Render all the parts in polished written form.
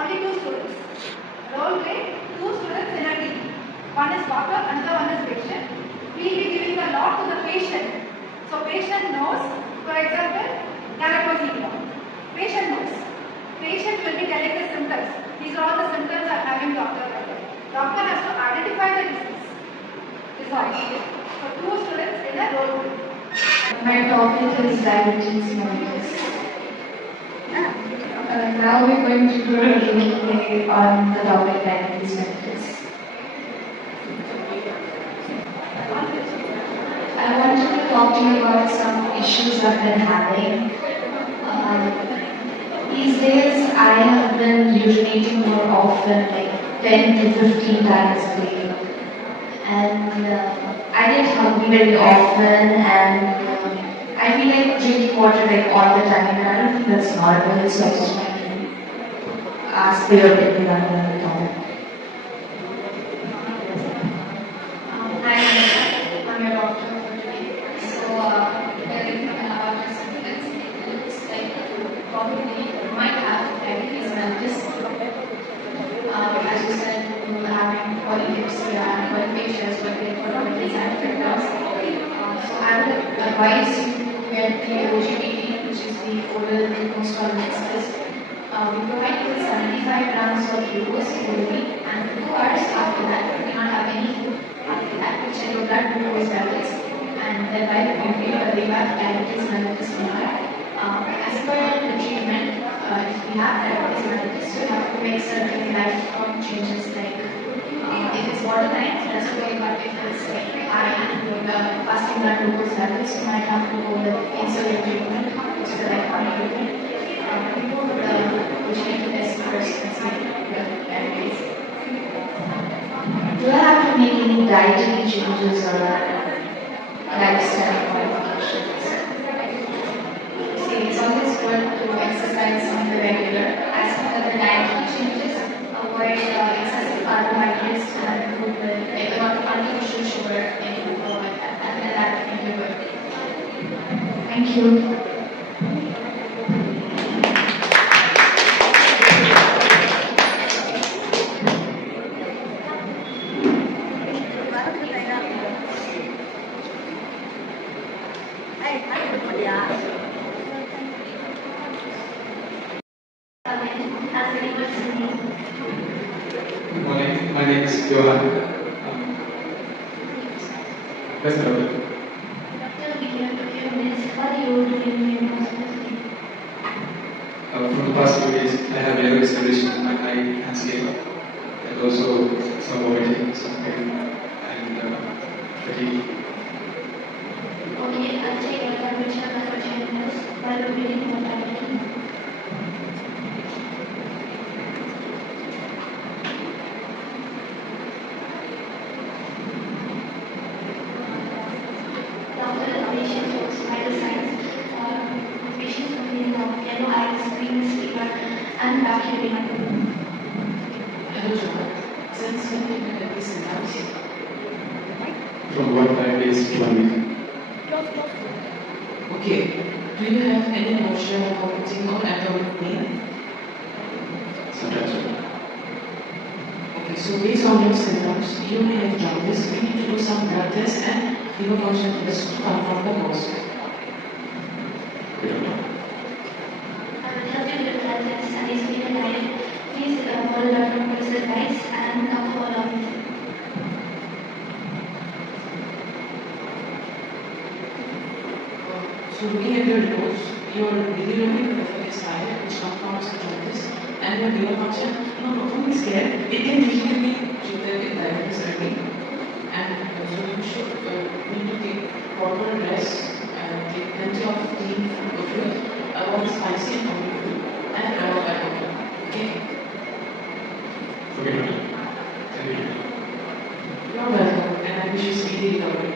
only two students. Role play, two students in a team. One is doctor, another one is patient. We will be giving the lot to the patient. So patient knows, for example, Galaxy. Patient knows. Patient will be telling the symptoms. These are all the symptoms I'm having, doctor. Doctor has to identify the disease. This is all. So two students in a role play. My topic is diabetes mellitus. Now we're going to do a role play on the topic diabetes mellitus. I wanted to talk to you about some issues I've been having. These days I have been urinating more often, like 10 to 15 times a day. And I get hungry very often, and I feel like drinking water like all the time, and I don't think that's normal, so I just want to ask for your opinion on the topic. I'm your doctor for today. So, we're about the symptoms. It looks like probably you might have diabetes mellitus. As you said, you were having polycythemia and polyphagia is what they call it side effects. So, I would advise you to get the OGTT, which is the oral glucose tolerance test. We provide you with 75 grams of glucose daily, and 2 hours after that, you cannot have any food. After that, we check your blood glucose levels, and thereby we feel whether you have diabetes mellitus or not. As per the treatment, if we have diabetes mellitus, you have to make certain lifestyle changes like if it's borderline, that's okay, but if it's like high and with fasting blood glucose levels, you might have to go with insulin treatment, which is a lifelong treatment. Which need to test first and see your diabetes. Do I have to make any dietary changes or lifestyle modifications? See, it's always good to exercise on the regular. As per the dietary changes, avoid excessive carbohydrates and food with a lot of artificial sugar in food, and that can be good. Thank you. Good morning, my name is Johan. Yes, hello. Doctor, we have a few minutes. What are you doing in hospital? For the past few days, I have yellow discoloration in my eye and skin, and also some vomiting, some pain, and fatigue. Okay, I'll check your temperature for 10 minutes while we're waiting for diabetes. Doctor, the patient shows vital signs. The patient is complaining of yellow eyes, weakness, fever, and back hearing. Hello, John. Since when did you get these symptoms? From 5 days to 1 week. Okay. Do you have any nausea, vomiting, or abdominal pain? Sometimes. Okay, so based on your symptoms, you may have jaundice. We need to do some blood tests and fever function tests to confirm the cause. We don't know. I will help you with the blood test and insulin diet. Please follow Dr. Police's advice and come for a visit. So looking at your reports, your bilirubin level is high, which confounds the jaundice, and your liver function, don't be scared. It can usually be treated with diabetes early, and so you should need to take proper rest and take plenty of clean food, avoid spicy and oily food, and avoid alcohol. Okay? Okay, doctor. Thank you. You're welcome, and I wish you speedy recovery.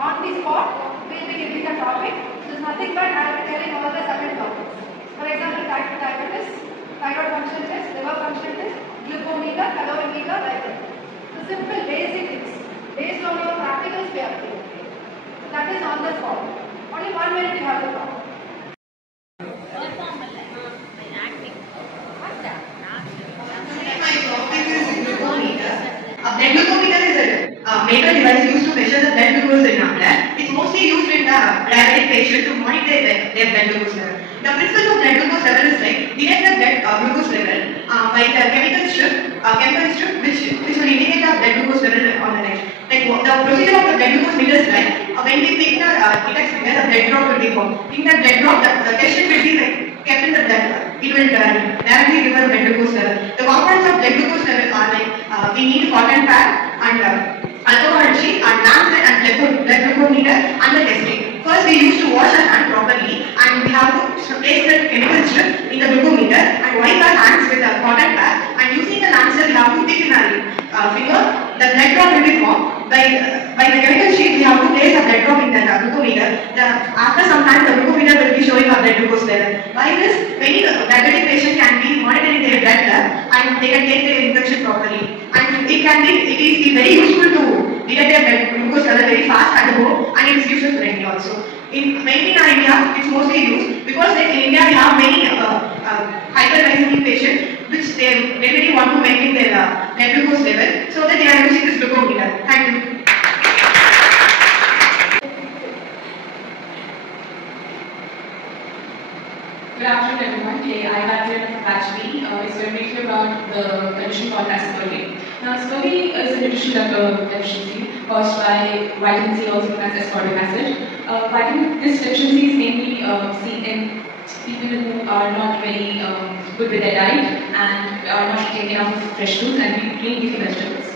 On the spot, we'll be giving the topic. This is nothing but I will be telling all the subject topics. For example, type 2 diabetes, thyroid function test, liver function test, glucometer, calorimeter, like that. So simple basic things. Based on That is on the spot. Only 1 minute you have to talk. My topic is glucometer. A blood glucometer is a meter device used to measure the blood glucose in our blood. It's mostly used in the diabetic patient to monitor their blood glucose level. The principle of blood glucose level is like detect the blood glucose level by the chemical strip which will indicate the blood glucose level on the neck. Like the procedure of the blood glucose meter is like when we pick the index finger, the blood drop will be formed. In that blood drop, the patient will be like kept in the blood. It will directly give us blood glucose level. The components of blood glucose level are like we need cotton pad and alcohol sheet and lancet and blood glucometer and the testing. First we used to wash our hand properly and we have to place the chemical strip in the glucometer and wipe our hands with a cotton pad and using the lancet we have to pick in our finger. The blood drop will be formed. By the chemical sheet we have to place a blood drop in the glucometer. After some time the glucometer will be showing our blood glucose level. By this many diabetic patient can be monitoring their blood level and they can take their injection properly. And it is very useful to detect their blood glucose level very fast at home and it is user friendly also. Mainly in our India, it's mostly used because like in India we have many hyperglycemic patients which they really want to maintain their blood glucose level, so that they are using this glucometer. Thank you. Good afternoon everyone. Today I graduated from batch B. It's going to be about the condition called as scurvy. Now scurvy is a nutritional deficiency caused by vitamin C, also known as ascorbic acid. This deficiency is mainly seen in people who are not very good with their diet and are not taking enough of fresh fruits and green leafy vegetables.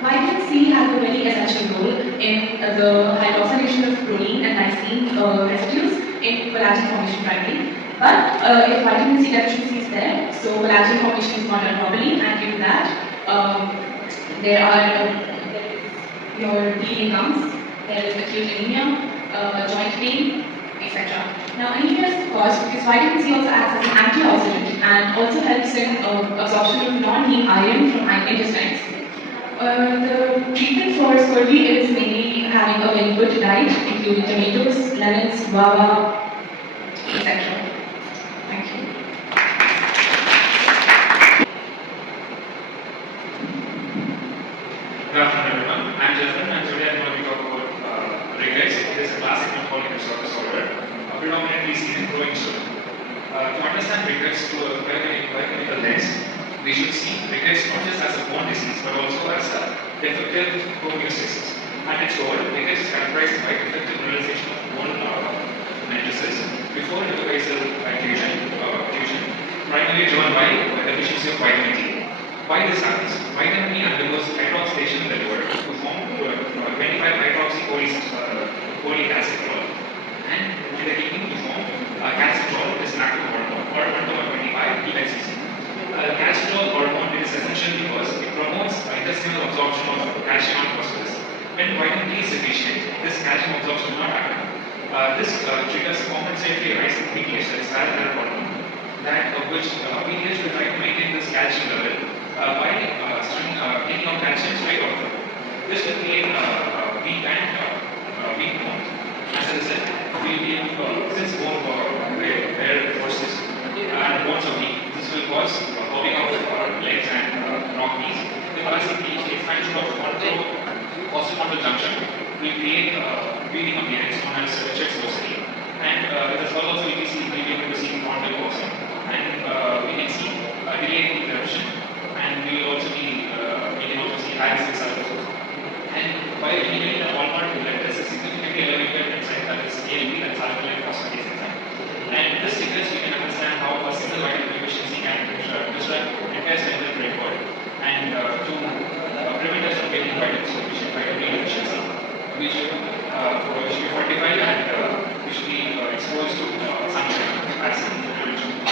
Vitamin C has a very essential role in the hydroxylation of protein and lysine residues in collagen formation primarily. But if vitamin C deficiency is there, so collagen formation is not done properly, and due to that, there is your bleeding gums, there is acute anemia, joint pain, etc. Now anemia is caused because vitamin C also acts as an antioxidant and also helps in absorption of non-heme iron from intestines. The treatment for scurvy is mainly having a very good diet, including tomatoes, lemons, guava, etc. Thank you. Good afternoon, everyone. I'm Jasmine, and today I'm going to be talking about rickets. It is a classic metabolic disorder, predominantly seen in growing children. To understand rickets through a biochemical lens, we should see rickets not just as a bone disease, but also as a defective homeostasis. At its core, rickets is characterized by defective mineralization of bone matrices before interfacial fusion, primarily driven by the deficiency of vitamin D. Why this happens? Vitamin D undergoes hydroxylation in the liver to form 25-hydroxycholic acid and in the kidney to form calcitrol, is an active hormone, or 1-125-DHCC. Calcitrol hormone is essential because it promotes intestinal absorption of calcium and phosphorus. When vitamin D is deficient, this calcium absorption will not happen. This triggers compensatory rise in PTH, that is thyroid hormone, which PTH will try to maintain this calcium level by taking out calcium straight out of the bone. This will create weak bone. As a result, we will be able to, since bone wear forces and bones are weak, this will cause bowing out of legs and knock knees. The classic expansion of osteochondral junction will create bleeding of the ends known as chest osity. And with the swell also we can see we will be able to see frontal also. And we can see delayed eruption. And we will also we can also see high risk sulfur. And by eliminating the hallmark blood, there is a significantly elevated enzyme that is ALP, that is alkaline phosphatase enzyme. And this figures we can understand how a single vitamin deficiency can disrupt entire cellular record and to prevent us from getting vitamin D deficiency, which should be fortified and we should be exposed to sunshine as in prevention.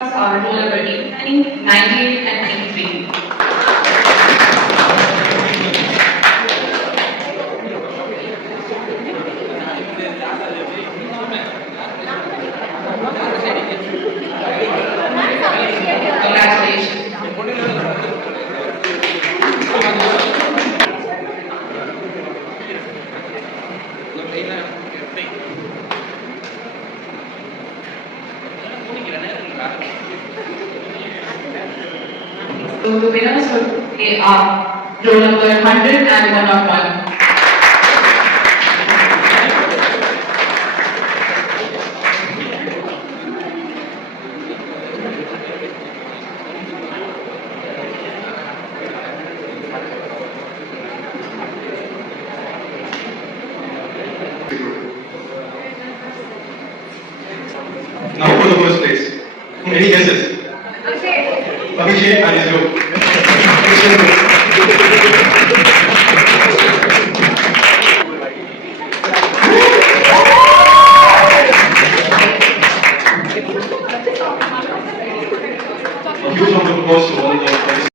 Vulnerability, and So the winners for today are roll number 100 and 101. Now for the first place. Any guesses? Abhishek and his group. A huge round of applause to all the participants.